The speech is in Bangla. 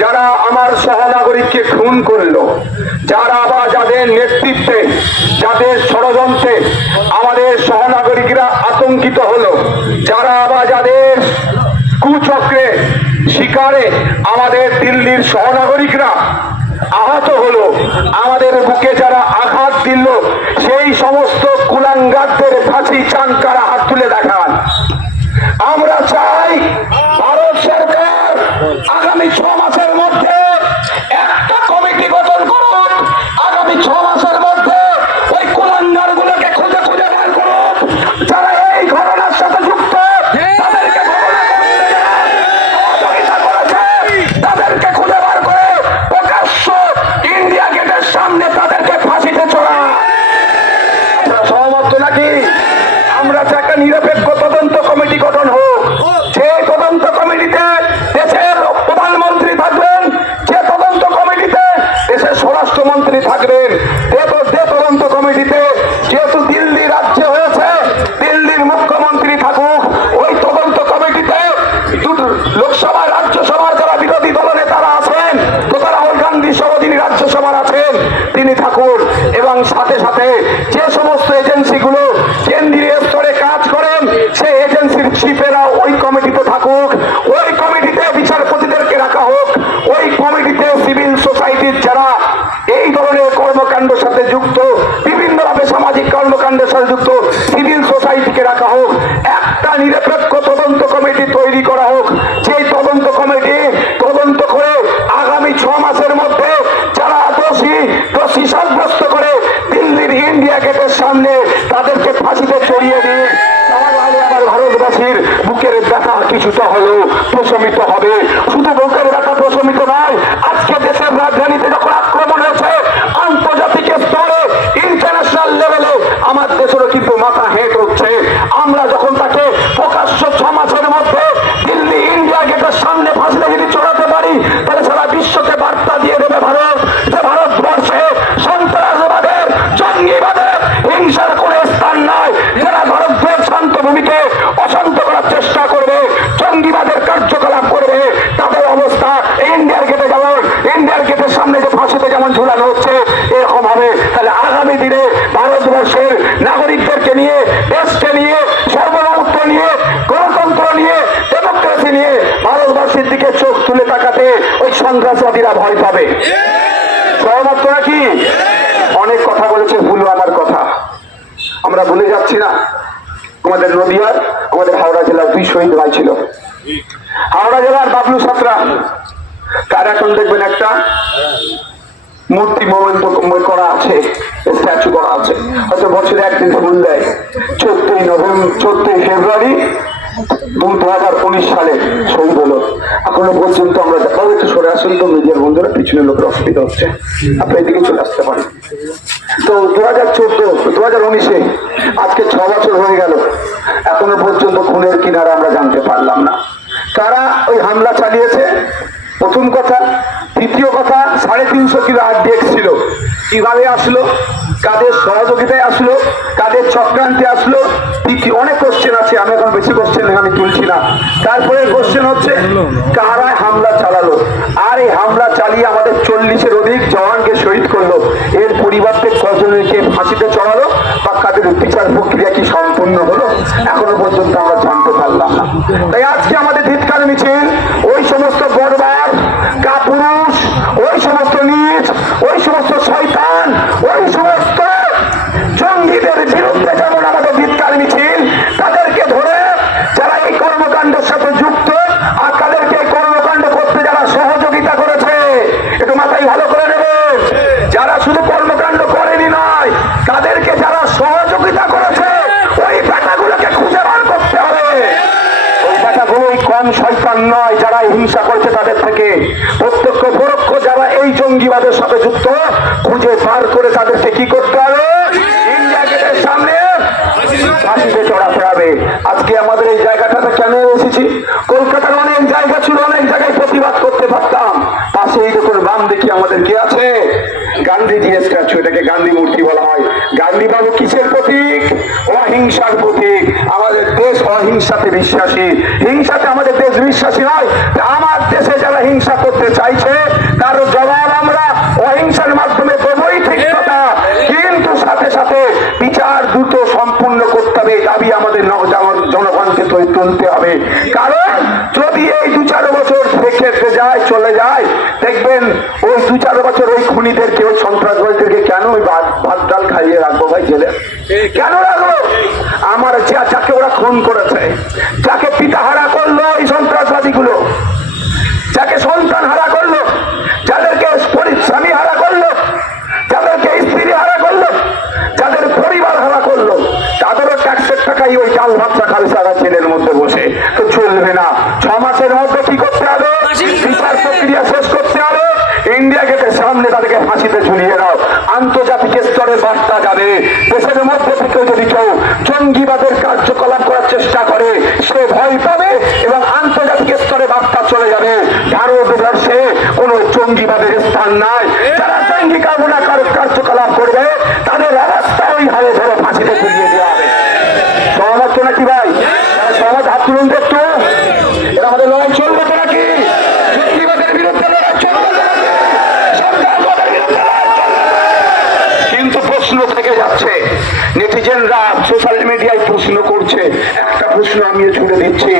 যারা আমার সহনাগরিককে খুন করলো, যারা বা যাদের নেতৃত্বে, যাদের ষড়যন্ত্রে আমাদের সহনাগরিকরা আতঙ্কিত হলো, যারা বা যাদের কুচক্রে শিকারে আমাদের দিল্লির সহনাগরিকরা আহত হলো, আমাদের বুকে যারা আঘাত দিল, সেই সমস্ত কুলাঙ্গারদের ফাঁসি চান কারা? হাত তুলে দেখান। আমরা চাই ভারত সরকার আগামী 6 মাসের মধ্যে একটা কমিটি গঠন করুক, আগামী 6 মাসের মধ্যে ওই কুলাঙ্গার গুলোকে খুঁজে খুঁজে বের করুক, যারা এই ঘটনার সাথে যুক্ত, তাদেরকে তাদেরকে খুঁজে বার করে প্রকাশ্য ইন্ডিয়া গেটের সামনে তাদেরকে ফাঁসিতে চড়া। সহমত নাকি? আমরা চাই একটা নিরপেক্ষ তদন্ত কমিটি গঠন হোক, যে তদন্ত কমিটিতে দেশের প্রধানমন্ত্রী থাকবেন, যে তদন্ত কমিটিতে দেশের স্বরাষ্ট্রমন্ত্রী থাকবেন, যে তদন্ত কমিটিতে যেহেতু দিল্লি রাজ্য হয়েছে দিল্লির মুখ্যমন্ত্রী থাকুক, ওই তদন্ত কমিটিতে লোকসভা রাজ্যসভার যারা বিরোধী দলনেতারা আছেন, তো তারা রাহুল গান্ধী সহ যিনি রাজ্যসভার আছেন তিনি থাকুন, এবং সাথে সাথে যে সমস্ত এজেন্সিগুলো কেন্দ্রীয় স্তরে কাজ করেন সেই এজেন্সির চিফেরা ওই কমিটিতে থাকুক, ওই কমিটিতে বিচারপতিদেরকে রাখা হোক, ওই কমিটিতে সিভিল সোসাইটির যারা এই ধরনের কর্মকাণ্ডের সাথে যুক্ত, বিভিন্নভাবে সামাজিক কর্মকাণ্ডের সাথে যুক্ত সিভিল সোসাইটিকে রাখা হোক, একটা নিরপেক্ষ তদন্ত কমিটি তৈরি করা হোক, সেই তদন্ত কমিটি তদন্ত করে আগামী 6 মাসের মধ্যে যারা দোষী সাব্যস্ত করে দিল্লির ইন্ডিয়া গেটের সামনে তাদেরকে ফাঁসিতে চড়িয়ে দিয়ে আমার ভারতবাসীর বুকের ব্যথা কিছুটা হলেও প্রশমিত হবে। শুধু বুকের ব্যথা প্রশমিত নয়, আজকে দেশের রাজধানীতে যখন আক্রমণ হয়েছে আন্তর্জাতিক স্তরে, ইন্টারন্যাশনাল লেভেলে আমার দেশেরও কিন্তু মাথা হেঁট হচ্ছে। আমরা যখন তাকে প্রকাশ্য 6 মাসের মধ্যে দিল্লি ইন্ডিয়া গেটের সামনে ফাঁসিতে যদি চড়াতে পারি, তাহলে সারা বিশ্বকে বার্তা দিয়ে দেবে ভারত যে ভারতবর্ষে সন্ত্রাসবাদের, জঙ্গিবাদের, হিংসার কোনো স্থান নাই। যারা ভারতবর্ষ শান্ত ভূমিকে অশান্ত করার চেষ্টা করবে, জঙ্গিবাদের কার্যকলাপ করবে, তাদের অবস্থা ইন্ডিয়ার গেটে যেমন, ইন্ডিয়ার গেটের সামনে যে ফাঁসিতে যেমন ঝুলানো হচ্ছে এরকম হবে। তাহলে আগামী দিনে ভারতবর্ষের নাগরিকদেরকে নিয়ে, দেশকে নিয়ে, সার্বভৌমত্ব নিয়ে, গণতন্ত্র নিয়ে, ডেমোক্রেসি নিয়ে ভারতবর্ষের দিকে চোখ তুলে তাকাতে ওই সন্ত্রাসবাদীরা ভয় পাবে। সহমত নাকি? অনেক কথা বলেছে, ভুলো আমার কথা আমরা ভুলে যাচ্ছি না। আমাদের নদিয়ার, আমাদের হাওড়া জেলার 2 শহীদ ভাই ছিল। হাওড়া জেলার বাবলু সাঁতরা, তার এখন দেখবেন একটা মূর্তি করা আছে, স্ট্যাচু করা আছে, হয়তো বছরে একদিন ফুল দেয়। 14 ফেব্রুয়ারি 2019 সালে শহীদ হলো। এখনো পর্যন্ত আমরা দেখাবো, একটু সরে আসুন তো মিডিয়ার বন্ধুরা, পিছনে লোকের অসুবিধা হচ্ছে, আপনি এদিকে চলে আসতে পারেন। তো 2019-এ আজকে 6 বছর হয়ে গেল, এখনো পর্যন্ত খুনের কিনারা আমরা জানতে পারলাম না। তারা ওই হামলা চালিয়েছে, প্রথম কথা। দ্বিতীয় কথা, 350 কিলো RDX ছিল। কিভাবে আসলো, কাদের সহযোগিতায় আসলো, কাদের চক্রান্তে আসলো, অনেক কোশ্চেন আছে, আমি এখন বেশি কোশ্চেন আমি তুলছি না। তারপরে কোশ্চেন হচ্ছে কারা হামলা চালালো, আর এই হামলা চালিয়ে আমাদের 40-এর অধিক জওয়ানকে শহীদ করলো, এর পরিবর্তে কজনকে ফাঁসিতে চড়ালো বা কাদের বিচার প্রক্রিয়া কি সম্পূর্ণ হলো, এখনো পর্যন্ত আমরা জানতে পারলাম না। তাই আজকে আমাদের ধিক্কার মিছিল ওই সমস্ত বর্বর কাপুরুষ, ওই সমস্ত নীচ, ওই সমস্ত শয়তান, ওই সমস্ত জঙ্গিদের বিরুদ্ধে যেমন আমাদের ধিক্কার মিছিল, তাদেরকে ধরে যারা এই কর্মকাণ্ডের সাথে যুক্ত আর তাদেরকে কর্মকাণ্ড করতে যারা সহযোগিতা করেছে, একটু মাথায় ভালো করে নেবেন। যারা শুধু কর্মকাণ্ড করেনি নয়, তাদেরকে যারা সহযোগিতা করেছে ওই ব্যাটাগুলোকে খুঁজে বার করতে হবে। ওই ব্যাটাগুলোই কম শয়তান নয়, যারা হিংসা করছে তাদের থেকে প্রত্যক্ষ পরোক্ষ যারা এই জঙ্গিবাদের সাথে যুক্ত, খুঁজে বার করে তাদেরকে কি করতে হবে, ইন্ডিয়া গেটের সামনে ফাঁসিতে চড়াতে হবে। আজকে আমাদের এই জায়গাটাতে কেন এসেছি, কলকাতার অনেক জায়গা ছিল, অনেক জায়গায় প্রতিবাদ করতে পারতাম। পাশে এই দেখুন বাম দেখি আমাদের কি আছে, গান্ধীজি স্ট্যাচু, এটাকে গান্ধী মূর্তি বলা হয়। গান্ধী বাবু কিসের প্রতীক? অহিংসার প্রতীক। আমাদের দেশ অহিংসাতে বিশ্বাসী, হিংসাতে আমাদের দেশ বিশ্বাসী নয়। আমার দেশে যারা হিংসা করতে চাই যায় চলে যায়, দেখবেন ওই 2-4 বছর ওই খুনিদেরকে, ওই সন্ত্রাসবাদীদেরকে কেন ওই ভাত ডাল খাইয়ে রাখবো ভাই জেলে? কেন রাখবো? আমার যাকে ওরা খুন করেছে, যাকে পিতা হারা করলো এই সন্ত্রাসবাদীগুলো, যাকে সন্তান হারা করলো, যাদেরকে স্বামী হারা করলো, যাদেরকে স্ত্রী হারা করলো, যাদের পরিবার হারা করলো, তাদেরও ট্যাক্সের টাকায় ওই চাল ভাবসা খাবে সারা জেলের মধ্যে বসে। তো চলবে না। 6 মাসের মধ্যে কি করতে হবে? বিচার প্রক্রিয়া শেষ করতে হবে, ইন্ডিয়া গেটের সামনে তাদেরকে ফাঁসিতে ঝুলিয়ে দাও। আন্তর্জাতিক স্তরে বার্তা যাবে, দেশের মধ্যে থেকে যদি কেউ জঙ্গিবাদের কার্যকলাপ করার চেষ্টা করে সে ভয় পাবে এবং আন্তর্জাতিক স্তরে বার্তা চলে যাবে ভারতবর্ষে কোনো জঙ্গিবাদের স্থান নাই। যারা জঙ্গি কার্যকলাপ করবে তাদের অবস্থা ওই হারে ধরে ফাঁসিতে ঝুলিয়ে দেওয়া হবে। সহমত তো নাকি ভাই? সহমত হাত তুলুন তো একটু। এরা আমাদের লড়াই চলবে তো নাকি? জঙ্গিবাদের বিরুদ্ধে লড়াই চলবে তো নাকি? সন্ত্রাসবাদের বিরুদ্ধে লড়াই চলবে। কিন্তু প্রশ্ন থেকে যাচ্ছে, নেটিজেনরা সোশ্যাল মিডিয়ায় প্রশ্ন করছে, একটা প্রশ্ন আমিও ছুড়ে দিচ্ছি।